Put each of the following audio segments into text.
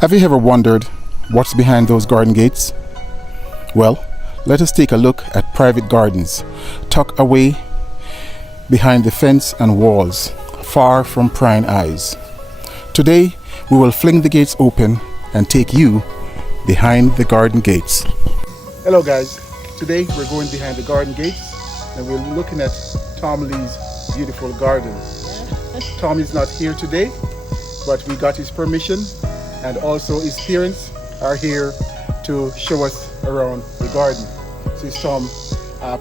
Have you ever wondered what's behind those garden gates? Well, let us take a look at private gardens tucked away behind the fence and walls, far from prying eyes. Today, we will fling the gates open and take you behind the garden gates. Hello guys, today we're going behind the garden gates and we're looking at Tom Lee's beautiful garden. Tom is not here today, but we got his permission, and also his parents are here to show us around the garden. So it's Tom's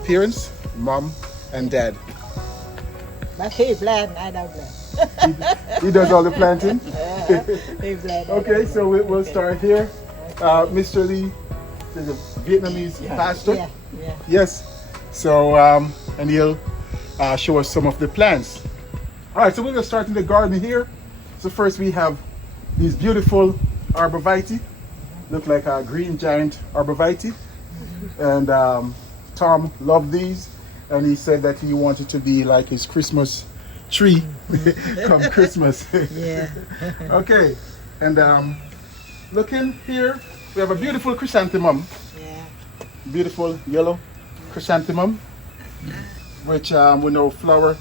parents, mom and dad. But he plant, I don't plant. He does all the planting? He plant. Okay, so we'll start here. Mr. Lee is a Vietnamese pastor. Yeah. Yes. So, and he'll show us some of the plants. All right, so we're going to start in the garden here. So first we have these beautiful arborvitae. Look like a green giant arborvitae. And Tom loved these. And he said that he wanted to be like his Christmas tree come Christmas. Yeah. Okay, and looking here, we have a beautiful chrysanthemum. Yeah. Beautiful yellow chrysanthemum, which we know flower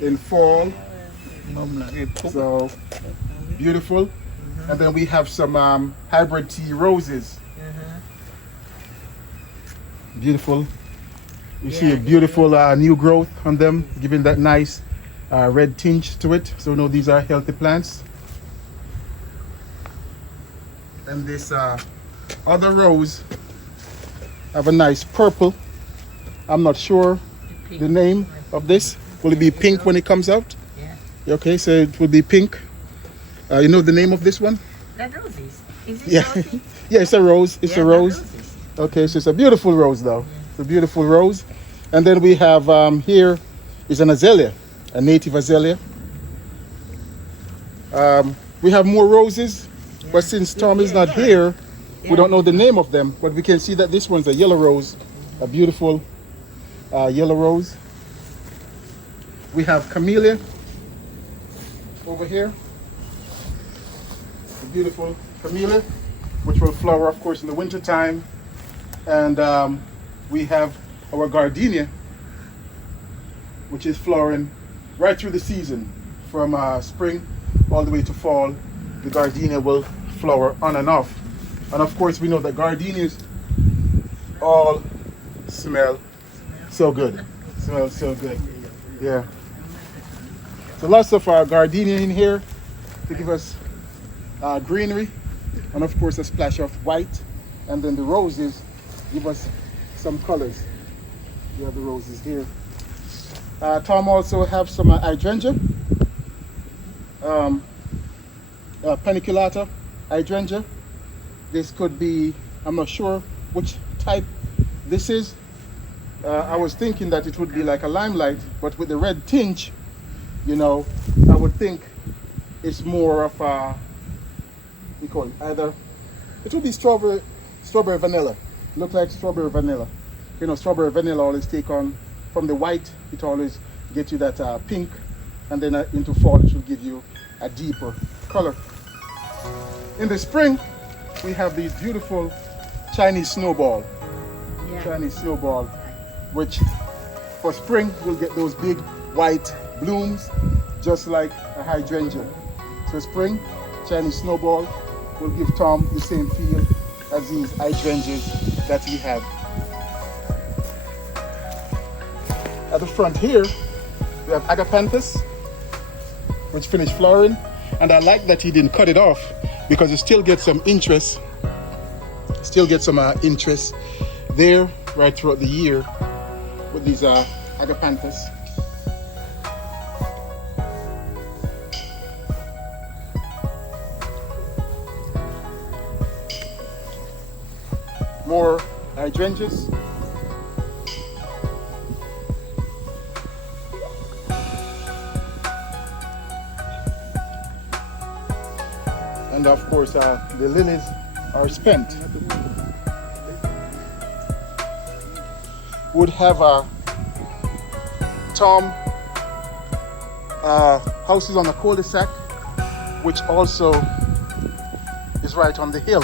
in fall. So beautiful. And then we have some hybrid tea roses. Beautiful. You see a beautiful new growth on them, giving that nice red tinge to it. So no, these are healthy plants. And this other rose have a nice purple. I'm not sure the name of this. Will it be pink when it comes out? Yeah. Okay, so it will be pink. You know the name of this one? That roses. Is it Yeah. roses? Yeah, it's a rose. It's a rose. Roses. Okay, so it's a beautiful rose though. It's a beautiful rose. And then we have here is an azalea, a native azalea. We have more roses, but since Tom is not here, we don't know the name of them, but we can see that this one's a yellow rose, a beautiful yellow rose. We have camellia over here, a beautiful camellia, which will flower, of course, in the winter time. And we have our gardenia, which is flowering right through the season, from spring all the way to fall. The gardenia will flower on and off. And of course, we know that gardenias all smell so good. Smell so good. Yeah. So lots of our gardenia in here to give us greenery, and of course a splash of white. And then the roses give us some colors. We have the roses here. Tom also have some hydrangea, paniculata hydrangea. This could be, I'm not sure which type this is. I was thinking that it would be like a limelight, but with the red tinge, you know, I would think it's more of a, we call it either, it would be strawberry vanilla. Look like strawberry vanilla. You know, strawberry vanilla always take on, from the white, it always get you that pink, and then into fall it will give you a deeper color. In the spring, we have these beautiful Chinese snowball. Yeah. Chinese snowball, which for spring will get those big white blooms, just like a hydrangea. So spring, Chinese snowball will give Tom the same feel as these hydrangeas that we have. At the front here, we have agapanthus, which finished flowering, and I like that he didn't cut it off because it still gets some interest. Still get some interest there right throughout the year with these agapanthus. More hydrangeas. And of course, the lilies are spent. Would have Tom houses on a cul-de-sac, which also is is right on the hill.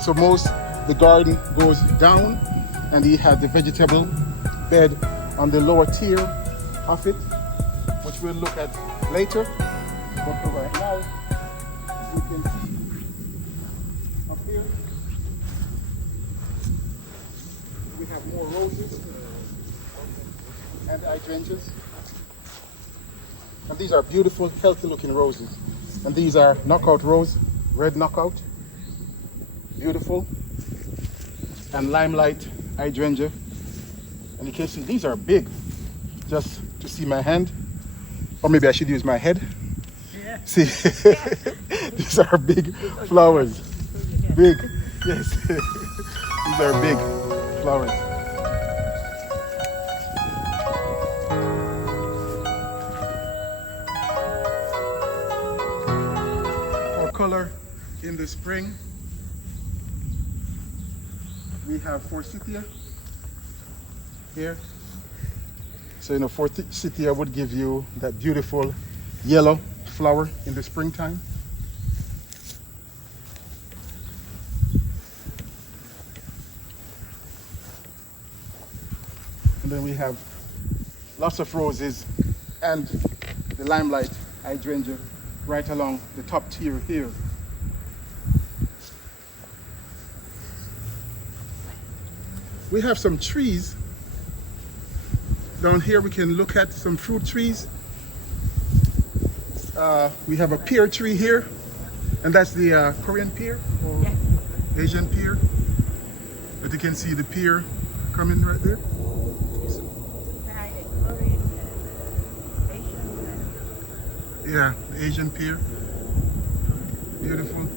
So the garden goes down, and he had the vegetable bed on the lower tier of it, which we'll look at later. But for right now, we can see up here, we have more roses and hydrangeas. And these are beautiful, healthy looking roses. And these are knockout rose, red knockout, beautiful, and limelight hydrangea. And you can see these are big, just to see my hand, or maybe I should use my head. Yeah. See, these are big flowers, big, yes, these are big flowers. Color in the spring, we have forsythia here. So forsythia would give you that beautiful yellow flower in the springtime. And then we have lots of roses and the limelight hydrangea right along the top tier here. We have some trees down here. We can look at some fruit trees. We have a pear tree here, and that's the Korean pear or Asian pear. But you can see the pear coming right there. Yeah, the Asian pear. Beautiful.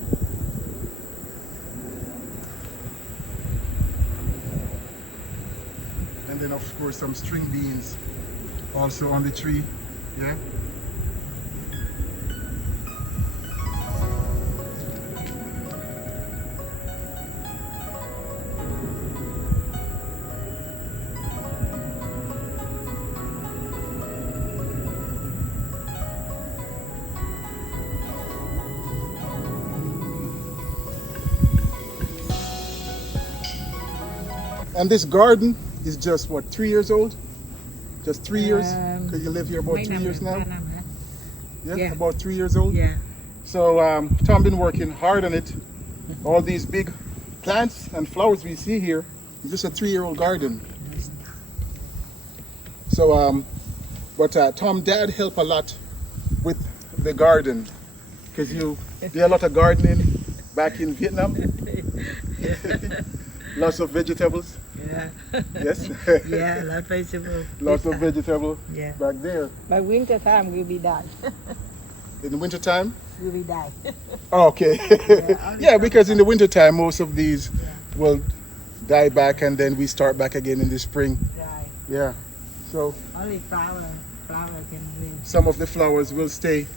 And then of course some string beans also on the tree. Yeah. And this garden is just what, 3 years old? Just 3 years? Because you live here about 3 years now? Yeah, about 3 years old? Yeah. So Tom been working hard on it. All these big plants and flowers we see here is just a 3-year-old garden. So, Tom dad helped a lot with the garden, because you did a lot of gardening back in Vietnam. Lots of vegetables. Yeah. Yes. Yeah, lots of vegetables. Lots of vegetables Yeah. back there. By winter time we'll be done. In the winter time? We'll be done. Oh, okay. Yeah, because in the winter time most of these will die back, and then we start back again in the spring. Right. Yeah. So Only flower can live. some of the flowers will stay.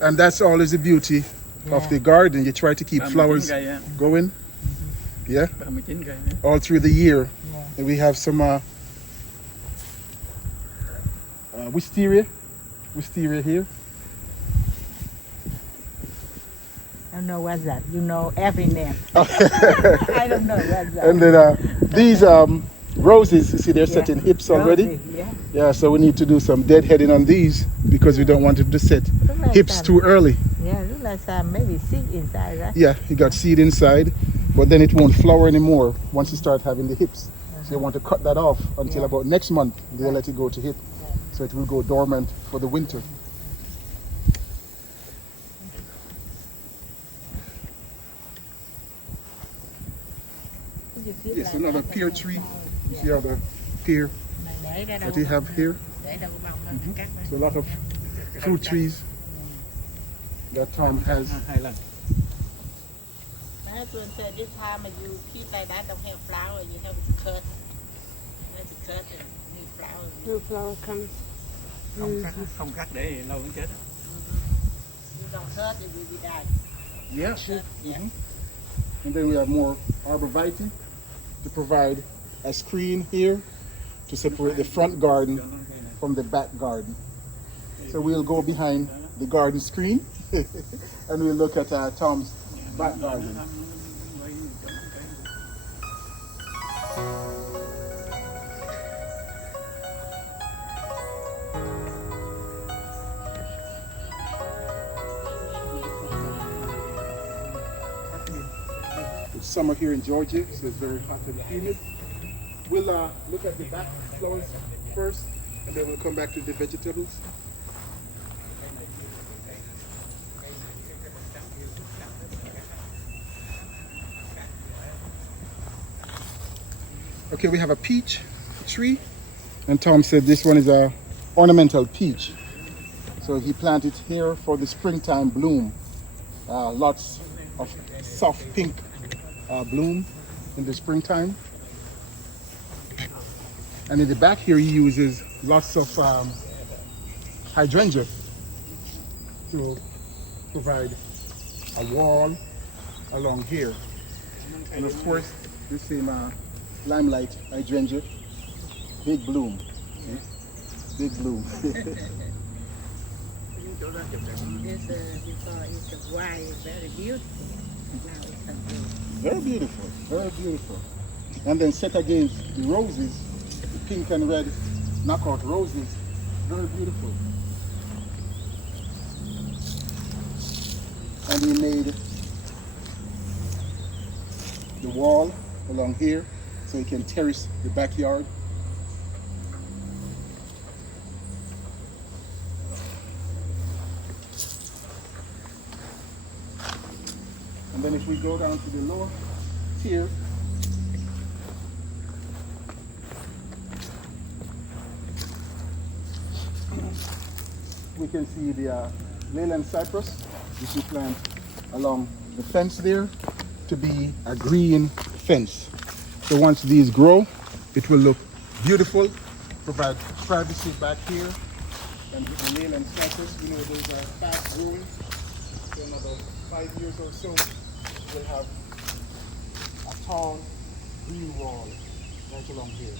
And that's always the beauty of the garden. You try to keep flowers going. Yeah. All through the year. Yeah. And we have some wisteria here. I don't know what's that. You know every name. I don't know what's that. And then these roses, you see they're set in hips already. Yeah. Yeah, so we need to do some deadheading on these because we don't want them to set hips too early. Yeah, look like some maybe seed inside, right? Yeah, you got seed inside, but then it won't flower anymore once you start having the hips. So you want to cut that off until about next month. They'll let it go to hip. So it will go dormant for the winter. Yes, another pear tree. You see how the pear that you have here? So a lot of fruit trees that Tom has. My husband said this time if you keep like that, don't have flower, you have to cut. You have to cut and new flowers. New flower comes. Không cắt để lâu cũng chết. You don't cut, it will be dead. Yeah. And then we have more arborvitae to provide a screen here to separate the front garden from the back garden. So we'll go behind the garden screen and we'll look at Tom's back garden. It's summer here in Georgia, so it's very hot and humid. We'll look at the back flowers first, and then we'll come back to the vegetables. Okay, we have a peach tree, and Tom said this one is a ornamental peach. So he planted here for the springtime bloom. Lots of soft pink bloom in the springtime. And in the back here he uses lots of hydrangea to provide a wall along here. And of course the same limelight hydrangea, big bloom. See? Big bloom. Before it's white, very beautiful. Now it's a blue. Very beautiful, very beautiful. And then set against the roses, the pink and red knockout roses, very beautiful. And we made the wall along here so you can terrace the backyard. And then if we go down to the lower tier, we can see the Leyland cypress, which we plant along the fence there to be a green fence. So once these grow, it will look beautiful, provide privacy back here. And with the Leyland cypress, we know those are fast growing. So in about 5 years or so, we'll have a tall green wall right along here.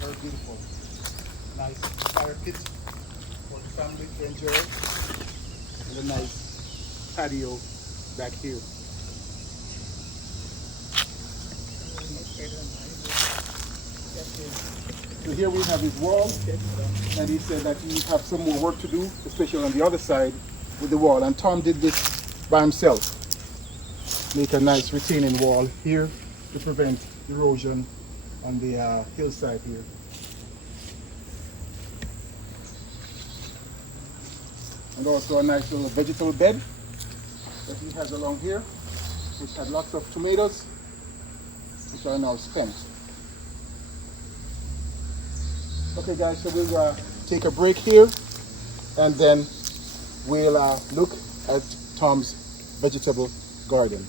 Very beautiful. Nice fire pit for the family to enjoy. And a nice patio back here. So here we have his wall, and he said that he have some more work to do, especially on the other side with the wall. And Tom did this by himself. Make a nice retaining wall here to prevent erosion on the hillside here. And also a nice little vegetable bed that he has along here, which had lots of tomatoes, which are now spent. Okay guys, so we'll take a break here, and then we'll look at Tom's vegetable garden.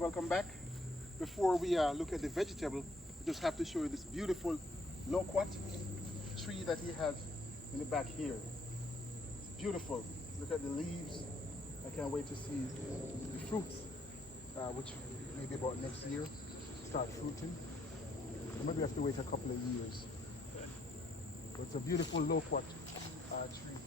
Welcome back. Before we look at the vegetable, we just have to show you this beautiful loquat tree that he has in the back here. Beautiful. Look at the leaves. I can't wait to see the fruits, which maybe about next year start fruiting. Maybe we have to wait a couple of years. But it's a beautiful loquat tree.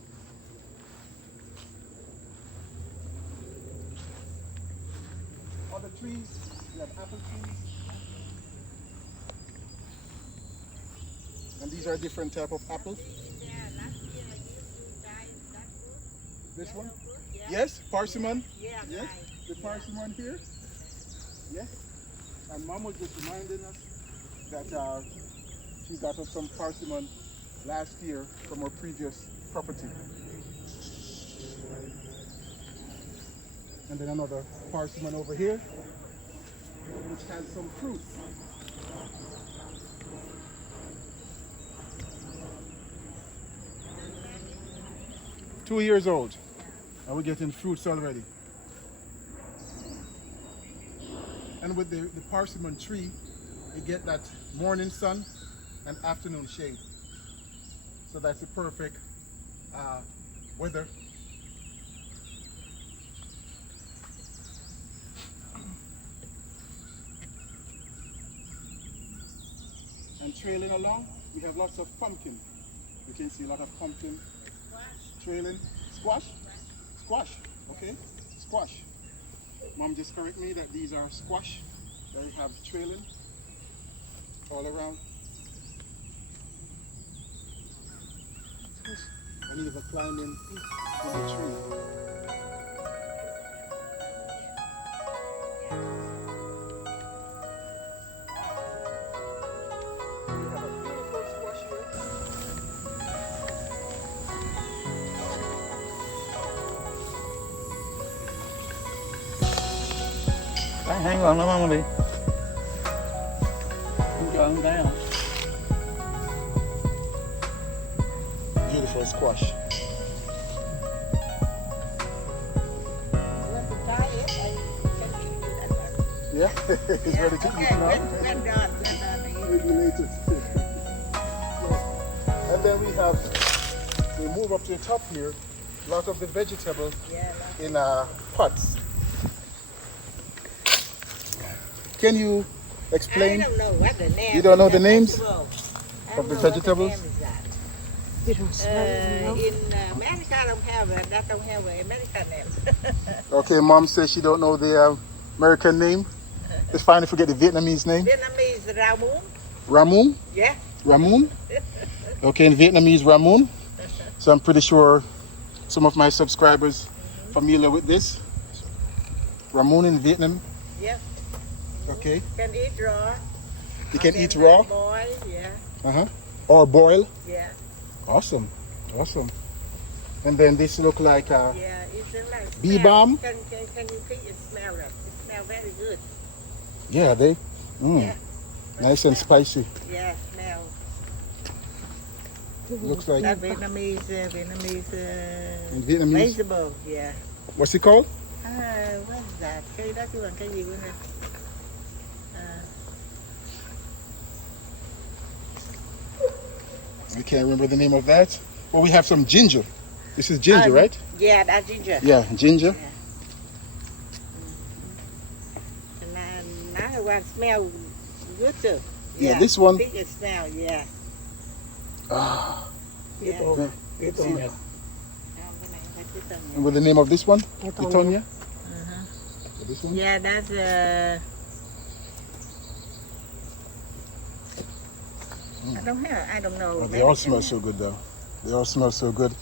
Other trees, we have apple trees. And these are different type of apples. Yeah, last year I used to dye that fruit. This one? Yellow fruit, yeah. Yes, persimmon. Yeah, Yes, right. the persimmon here. Yes. And Mom was just reminding us that she got us some persimmon last year from her previous property. And then another persimmon over here, which has some fruit. Two years old, and we're getting fruits already. And with the persimmon tree, you get that morning sun and afternoon shade. So that's the perfect weather. And trailing along, we have lots of pumpkin. You can see a lot of pumpkin trailing. Squash? Squash. Okay. Squash. Mom just correct me that these are squash that we have trailing all around. And even climbing in the tree. We have a beautiful squash here. Cái hang còn lắm không đi? Không cho không thấy không? Beautiful squash. Yeah, it's ready to eat now. Regulated. And then we move up to the top here, a lot of the vegetables in pots. I Can you explain? don't know what the name. You don't know the names vegetable. I don't of the know what vegetables? name is that. You don't smell it, you know? In America, don't have that. Don't have an American name. Okay, Mom says she don't know the American name. It's fine if we get the Vietnamese name. Vietnamese Ramun. Ramun? Yeah. Ramun? Okay, in Vietnamese, Ramun. So I'm pretty sure some of my subscribers familiar with this. Ramun in Vietnam. Yeah. Okay. Can eat raw. You can Or eat raw? Boil. Yeah. Uh-huh. Or boil. Yeah. Awesome. Awesome. And then this look like Yeah. It's like bee smell. balm? Can you pick it? Smell it. It smells very good. yeah, they Yeah. nice and spicy. Yeah. Smell. Looks like That Vietnamese in Vietnamese. vegetable. Yeah. What's it called? What is that? Cây đó chứ còn cây gì nữa? I can't remember the name of that. Well, we have some ginger. This is ginger, right? Yeah, that's ginger. Yeah, ginger. Now one smell good too. Yeah, this one. Think it smell, yeah. Ah, Cái Yeah. tô, cái tô Nhật. Cái này phải cái tầng and with the name of this one? Etonia. Etonia? Uh-huh. This one? Yeah, that's I don't know. Oh, they all smell so good though. They all smell so good.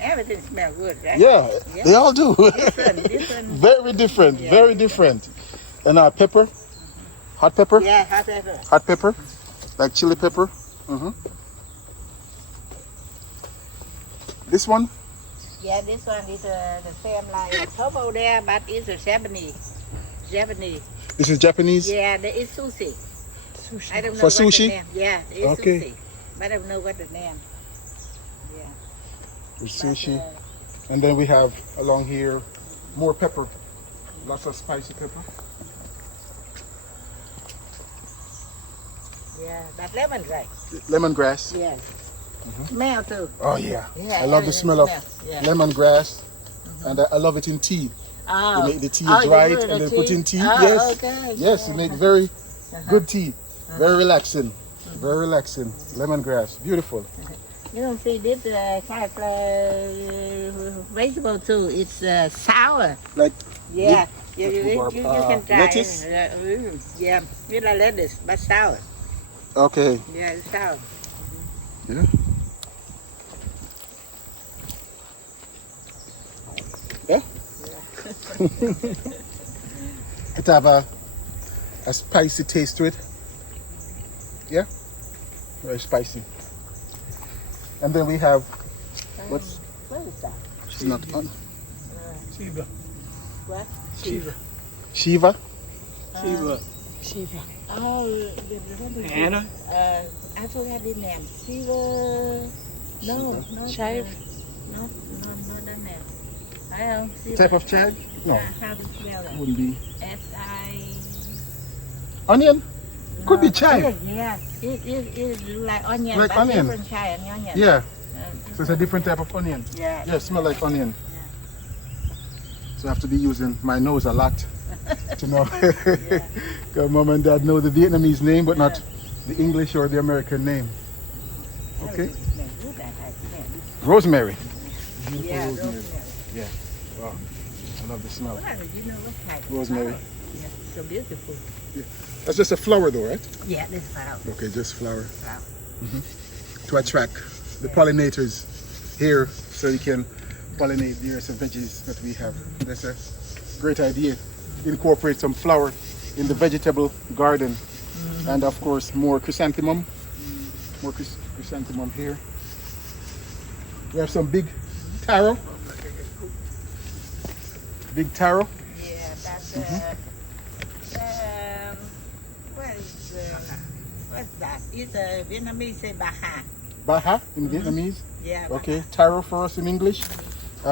Everything smells good, right? Yeah, Yeah. they all do. Different. Very different, Yeah. very different. And pepper, hot pepper, Yeah, hot pepper. hot pepper, like chili pepper. This one? Yeah, this one is the same like purple there, but it's a Japanese. Japanese. This is Japanese? Yeah, there is sushi. Sushi. I don't know For what sushi? the name. Yeah, it's Okay. sushi. But I don't know what the name. Yeah. With But, sushi. And then we have along here more pepper. Lots of spicy pepper. yeah, that lemongrass. Lemongrass. Yes. Smell too. Oh yeah. Yeah, I love the everything smell of smells, yeah. lemongrass. And I love it in tea. Oh. They make the tea Oh, you dry do it it and in then put tea? in tea. Oh, Yes. okay, Yes, yeah. it makes very good tea. Very relaxing. Very relaxing. Lemongrass. Beautiful. You don't see this kind of vegetable too. It's sour. Like Yeah. You can try. lettuce? Yeah, it's like lettuce, but sour. okay. Yeah, it's sour. Yeah. Yeah. It have a spicy taste to it. Yeah. Very spicy. And then we have what's What is that? she's not on Shiva. What? Shiva. Shiva. Shiva. Shiva. Oh, Nghe đó. I forgot the name. Shiva. No, no. Chive. No, that name. I don't see Type of chive? No, how to spell it. wouldn't be. S-I... Onion? Could be chive. Yeah, it like onion, Like but onion. different kind of onion. Yeah. So it's a different type of onion. Yeah. Yeah, smell like onion. So I have to be using my nose a lot to know. Because mom and dad know the Vietnamese name, but not the English or the American name. Okay. Rosemary. Beautiful Yeah, rosemary. Yeah. Wow. I love the smell. You know what type of Rosemary. flower? Yeah, so beautiful. That's just a flower though, right? Yeah, this flower. Okay, just flower. Flower. To attract the pollinators here so you can pollinate the rest of veggies that we have. That's a great idea. Incorporate some flower in the vegetable garden. And of course more chrysanthemum. More chrysanthemum here. We have some big taro. Big taro. Yeah, that's what's that? It's a Vietnamese say baha. Baha in Vietnamese. Yeah. Okay, taro for us in English.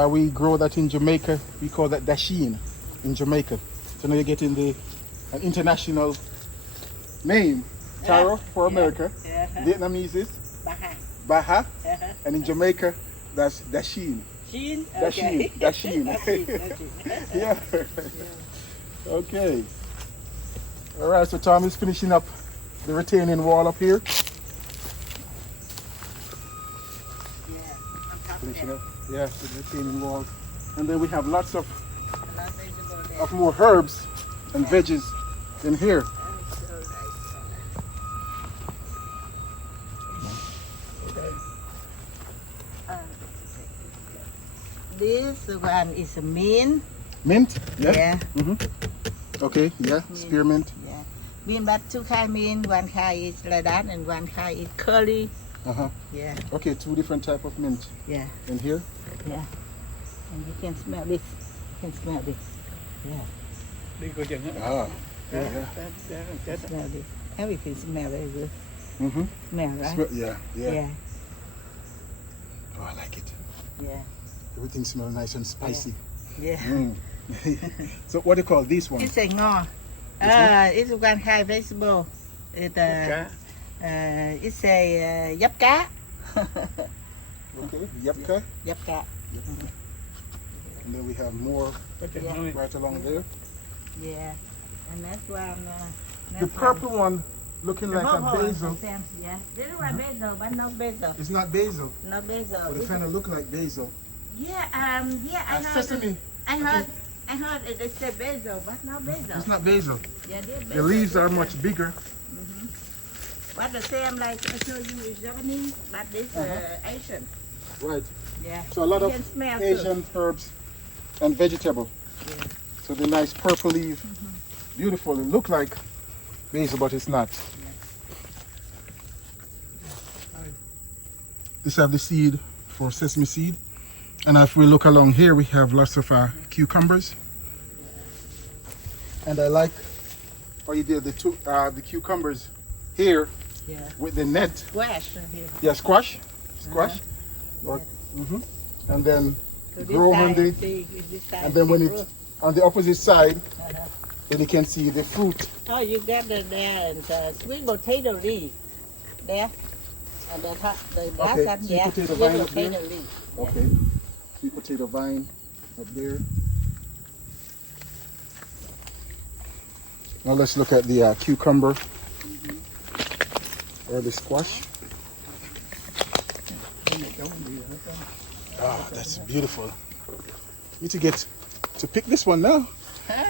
We grow that in Jamaica. We call that dashin in Jamaica. So now you're getting an international name. Taro for America. Vietnamese is Baha. Baha. And in Jamaica, that's dashin. Sheen? Dashin. Dashin. Yeah. Okay. All right, so Tom is finishing up the retaining wall up here. Finishing up. Yeah, the retaining walls. And then we have lots of more herbs and veggies in here. This one is a mint. Mint? Yeah. Okay, yeah, spearmint. Yeah. Mint, but two kind mint. One kind is like that, and one kind is curly. Uh-huh. Yeah. Okay, two different type of mint Yeah. in here. Yeah. And you can smell this. You can smell this. Yeah. Đi coi chừng á. Ah, yeah. Smell this. Everything smell very good. Mm-hmm. Smell, right? Yeah. Yeah. Oh, I like it. Yeah. Everything smells nice and spicy. Yeah. Mm. So what do you call this one? It's a ngò. It's one kind vegetable. Cá. It's a giáp cá. Okay, yapka. Giáp cá. And then we have more Có chừng Yeah. thôi. right along there. Yeah. And that one. The purple one looking like a basil. Yeah. This one basil, but no basil. It's not basil, No basil. but it kind of look like basil. Yeah. I heard. Sesame. I heard they say basil, but no basil. It's not basil. Yeah, they're basil. The leaves are much bigger. But the same like I told you is Japanese, but this Asian. Right. Yeah. So a lot You of can smell too. Asian herbs and vegetable. Yeah. So the nice purple leaf, beautiful. It look like basil, but it's not. This have the seed for sesame seed. And if we look along here, we have lots of cucumbers. And I like how you did the cucumbers here Yeah. with the net. Squash here. Yeah, squash. Or, and then So grow on the, this side and then when they it grow. on the opposite side, then you can see the fruit. Oh, you got the there and sweet potato leaf there, and the Okay, that sweet yeah, potato sweet vine up potato there. leaf. Okay, sweet potato vine up there. Now let's look at the cucumber or the squash. Ah, that's beautiful. Need to get to pick this one now.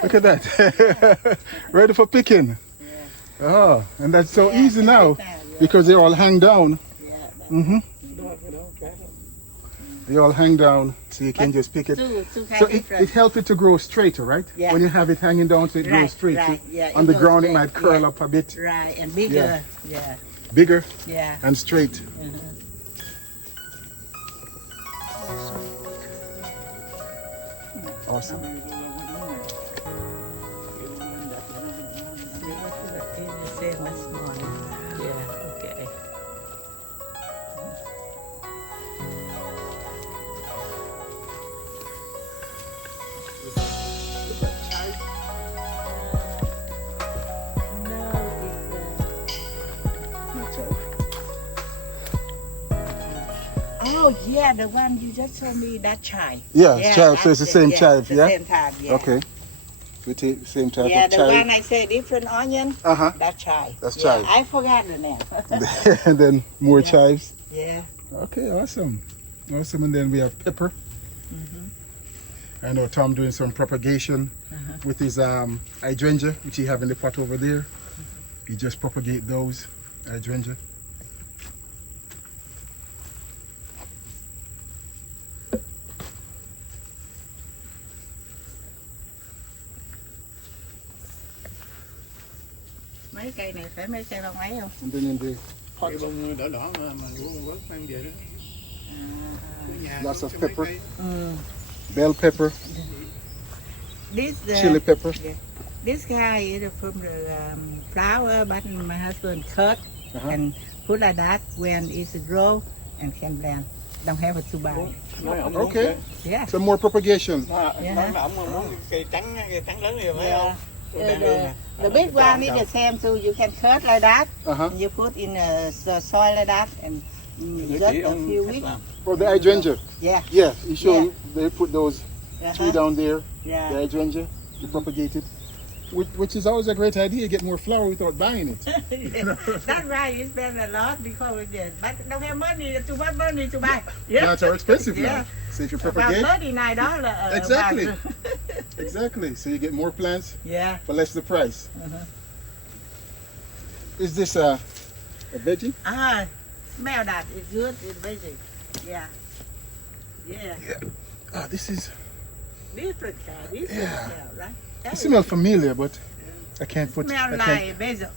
Look at that. Ready for picking. Oh, and that's so easy now because they all hang down. Yeah, They all hang down, so you can just pick it. two kind So of it different. helps it to grow straighter, right? Yeah. When you have it hanging down, so it grows Right, straight. right, So yeah, on it the goes ground, it straight, might curl yeah. up a bit Right, and bigger. Yeah, bigger yeah. and straight. Awesome. Yeah, okay. Oh yeah, the one you just told me that chive. Yeah, it's chive, so it's the same chive, the yeah? same type, yeah. Okay. We take the same type Yeah, of the chive. one I say different onion, Uh-huh. that chive. That's yeah, chive. I forgot the name. And then more chives. Yeah. Okay, awesome. Awesome, and then we have pepper. I know Tom doing some propagation with his hydrangea, which he have in the pot over there. He just propagate those hydrangea. Mấy cây này phải mấy cây bông ấy không? And then in the pot, Cái bông đỏ đỏ mà gỗ quất mang về đó. Ở nhà Lots có of cái mấy pepper. cây. bell pepper, This chili pepper. this guy is from the flower, but my husband cut Uh-huh. and put like that when it's grow and can blend. Don't have to buy. Nói ổng Okay. muốn Yeah. Some more propagation. Nói Yeah. ổng muốn cây trắng lớn này phải không? Yeah. The big one is the same, so you can cut like that. Uh-huh. And you put in soil like that, and just a few weeks. For the hydrangea. Yeah. Yeah, you show Yeah. they put those three Uh-huh. down there, the Yeah. hydrangea, you propagate it. Which is always a great idea, get more flour without buying it. That's right. You spend a lot because we did, but don't have money. Too much money to buy. Now it's expensive Yeah. now. So if you About propagate, $39. Exactly. exactly. So you get more plants Yeah. for less the price. Uh-huh. Is this a veggie? Smell that. It's good. It's basic. Yeah. Yeah. Ah, this is. Different kind. Different Yeah. smell, right? It smells familiar, but I can't put. Smell I can't, like basil.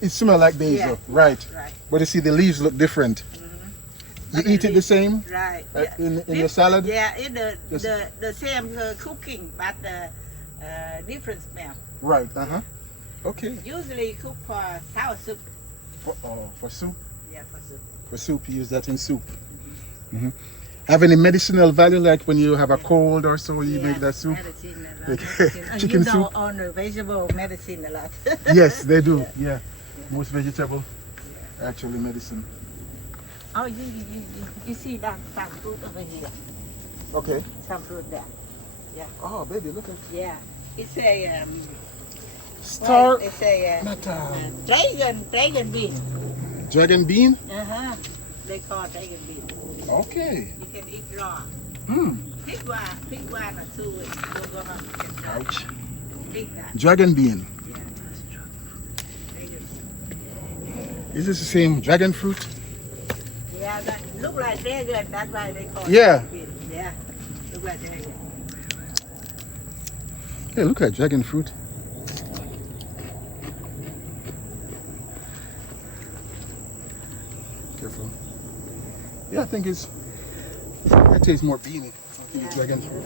it smells like basil, Yeah. right? Right. But you see, the leaves look different. You eat it the same Right. in your salad? Yeah, it's Yes. the same cooking, but different smell. Right. Uh huh. Okay. Usually cook for sour soup. For soup. Yeah, for soup. For soup, you use that in soup. Have any medicinal value, like when you have a cold or so, you make that soup? Medicine a lot. Like Medicine. chicken you know, soup? on the vegetable medicine a lot. Yes, they do. Yeah. Most vegetable, actually medicine. Oh, you see that some fruit over here. Okay. Some fruit there. Oh, baby, look at Yeah. It's a star. Well, it's a Not dragon bean. dragon bean. They call dragon bean. Okay. You can eat raw. Hmm. Pick one or two weeks. Don't go home. Ouch. Eat that. Dragon bean. Yeah. Dragon bean. Is this the same dragon fruit? Yeah, that look like dragon. That's why they call Yeah. it dragon bean. Yeah. Look like dragon. Yeah, look at dragon fruit. Careful. Yeah, I think that tastes more beany. I think it's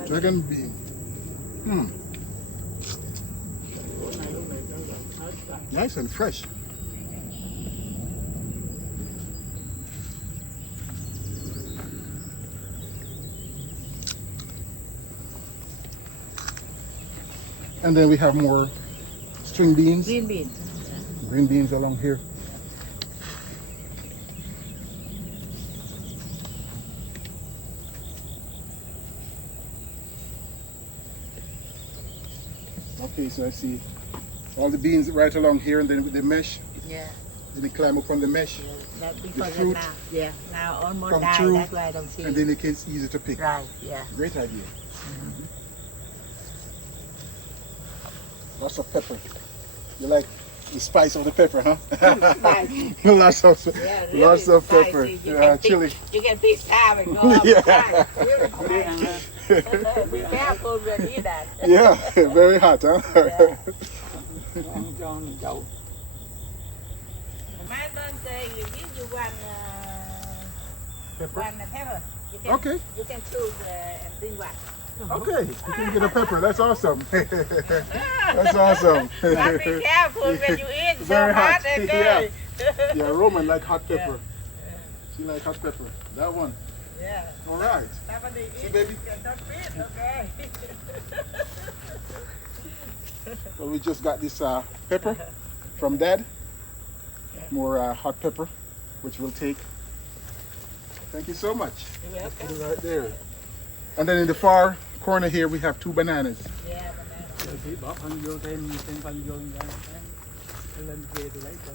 dragon bean. Nice and fresh. And then we have more string beans, Green bean. green beans along here. Okay, so I see all the beans right along here, and then with the mesh, Yeah. then they climb up on the mesh, That because fruit now, now almost come died. through, That's why I don't see and it. then it gets easy to pick. Right. Yeah. Great idea. Lots of pepper. You like the spice of the pepper, huh? Spicy. lots of, Yeah, really lots of pepper. spicy. You can pick- Chili. You can pick sour and go up Yeah. spice. Really spicy. Be careful when you eat that. Yeah, very hot, huh? Yeah. Ăn cho ăn chậu. My son say you give you one Pepper? pepper. You can, Okay. You can choose and bring one. Okay, you can get a pepper. That's awesome. That's awesome. But be careful when you eat. So Very hot. hot and good. Yeah, Roman like hot pepper. She like hot pepper. That one. Yeah. All right. Somebody See, eat. baby? You cannot eat. Okay. Well, we just got this pepper from Dad. More hot pepper, which we'll take. Thank you so much. You're Put welcome. it right there. And then in the far corner here we have 2 bananas. Yeah, banana. Rồi chị bỏ phân vô thêm phân vô ra lên kia tôi lấy cho.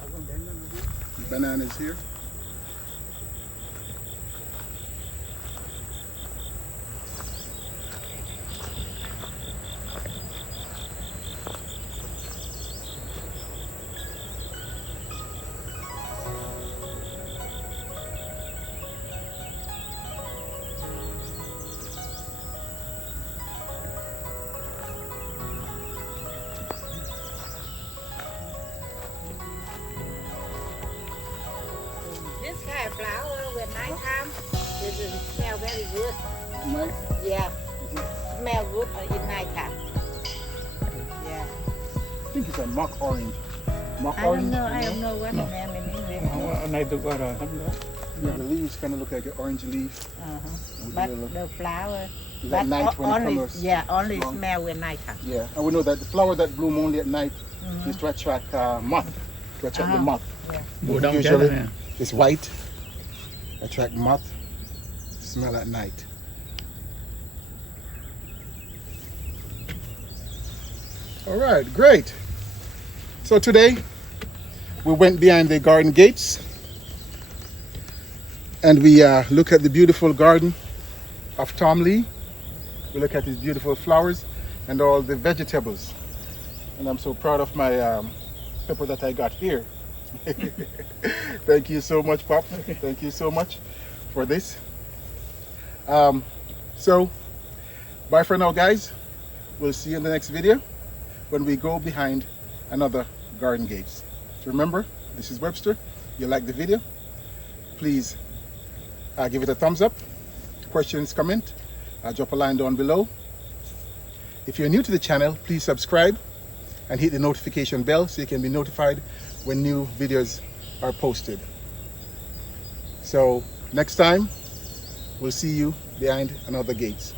Không để nó biết. The bananas here. This kind of flower when nighttime, it smell very good. Nice. Yeah, smell good in nighttime. Yeah. I think it's a mock orange. Mock I orange. don't know. I you don't know what the name in English. Ở này tôi qua rồi thấm đó. Yeah, the leaves kind of look like an orange leaf. Uh-huh. But the flower, It's at night when it only colors. only strong. smell when nighttime. Yeah, and we know that the flower that bloom only at night Mhm. is to attract moth, to attract the Ah. moth. Yeah. Mùa đông chết Usually rồi nè. it's white, attract moth, smell at night. All right, great. So today we went behind the garden gates and we look at the beautiful garden of Tom Lee. We look at his beautiful flowers and all the vegetables. And I'm so proud of my pepper that I got here. Thank you so much, Pop. Thank you so much for this. So, bye for now, guys. We'll see you in the next video when we go behind another garden gates. Remember, this is Webster. You like the video? Please give it a thumbs up. Questions, comment, drop a line down below. If you're new to the channel, please subscribe and hit the notification bell so you can be notified when new videos are posted. So next time, we'll see you behind another gates.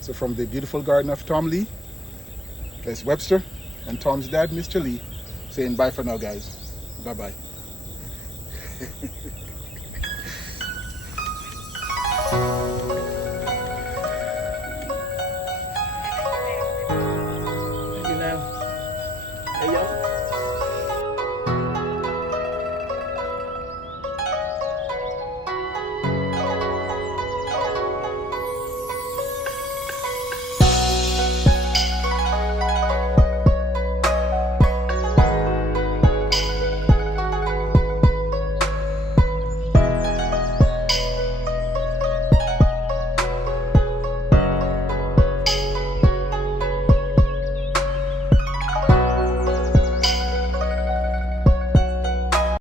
So from the beautiful garden of Tom Lee, there's Webster and Tom's dad, Mr. Lee, saying bye for now, guys. Bye-bye.